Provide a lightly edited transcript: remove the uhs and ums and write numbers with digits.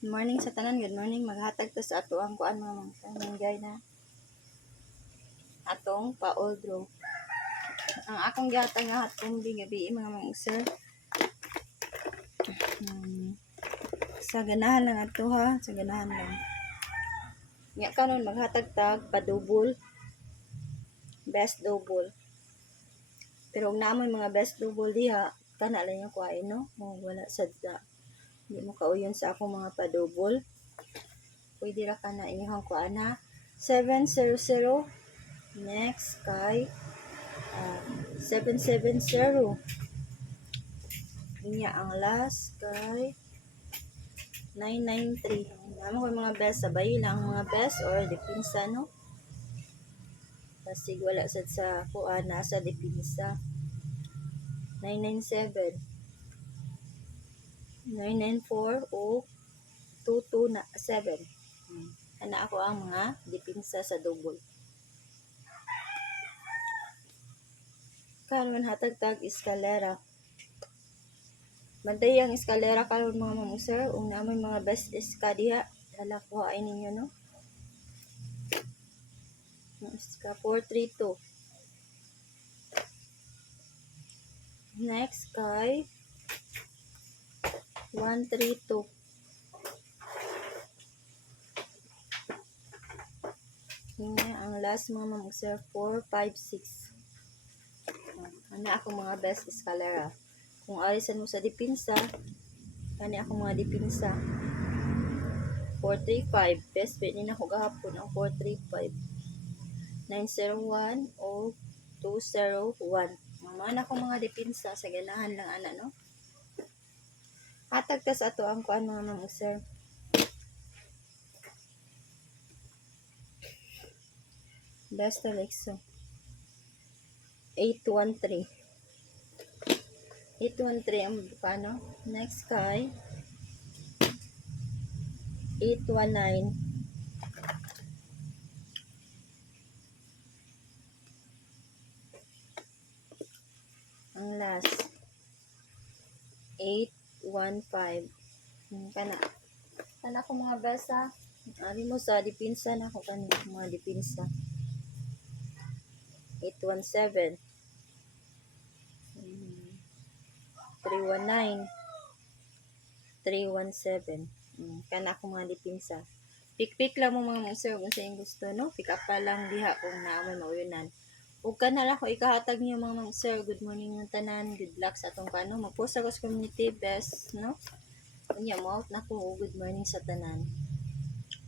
Good morning sa tanan, good morning. Maghatag to sa ato ang kuan mga manggay na atong pa-oldro. Ang akong gihatag nga hatong gabi mga sir. Sa ganahan lang ato ha, sa ganahan lang. Nga kanon maghatag tag pa-double. Best double. Pero kung namoy mga best double diha, kana lang yung kuhain no. Wala sadya. Hindi mo kauyon sa akong mga pa-double. Pwede ra ka na inyong kuan ha. 700. Next kay 770. Inya ang last kay 993. Naman ko mga best, sabay lang mga best or dipinsa no. Kasi wala sad sa kuan nasa dipinsa. 997. 994 o 227. Ana ako ang mga dipinsa sa double. Karon hatag-tag eskalera. Bantay ang eskalera karon mga mamuser. Kung naman mga best iska diha, hala ko ay ninyo no. Iska 432. Next kay 132. Yan ang last mga mamuser 456. Ana ako mga best eskalera. Kung alisan mo sa dipinsa, kani ako mga dipinsa. 435. Best bet ni na ako gahapon ang 435. 901 o 201. Mamana ko mga dipinsa sa ganahan lang ana no. Hatag ta sa ato ang kuan mga mamuser. Best Alexo. 813. 813 ang paano? Next kay 819. Ang last 815. Kana ko mga besa. Ari mo sa dipinsa na ako kanina mga dipinsa. 817. 319. 317. Kana ko mga dipinsa. Pik-pik lang mo mga sir kung sa yung gusto no. Pick up pa lang diha kung naamay mauyunan. Ug kana lang ko ikahatag niyo mga sir. Good morning ng tanan. Good luck sa atong kano. Mag-post ako sa community best no. Unya mo out na ko. Good morning sa tanan.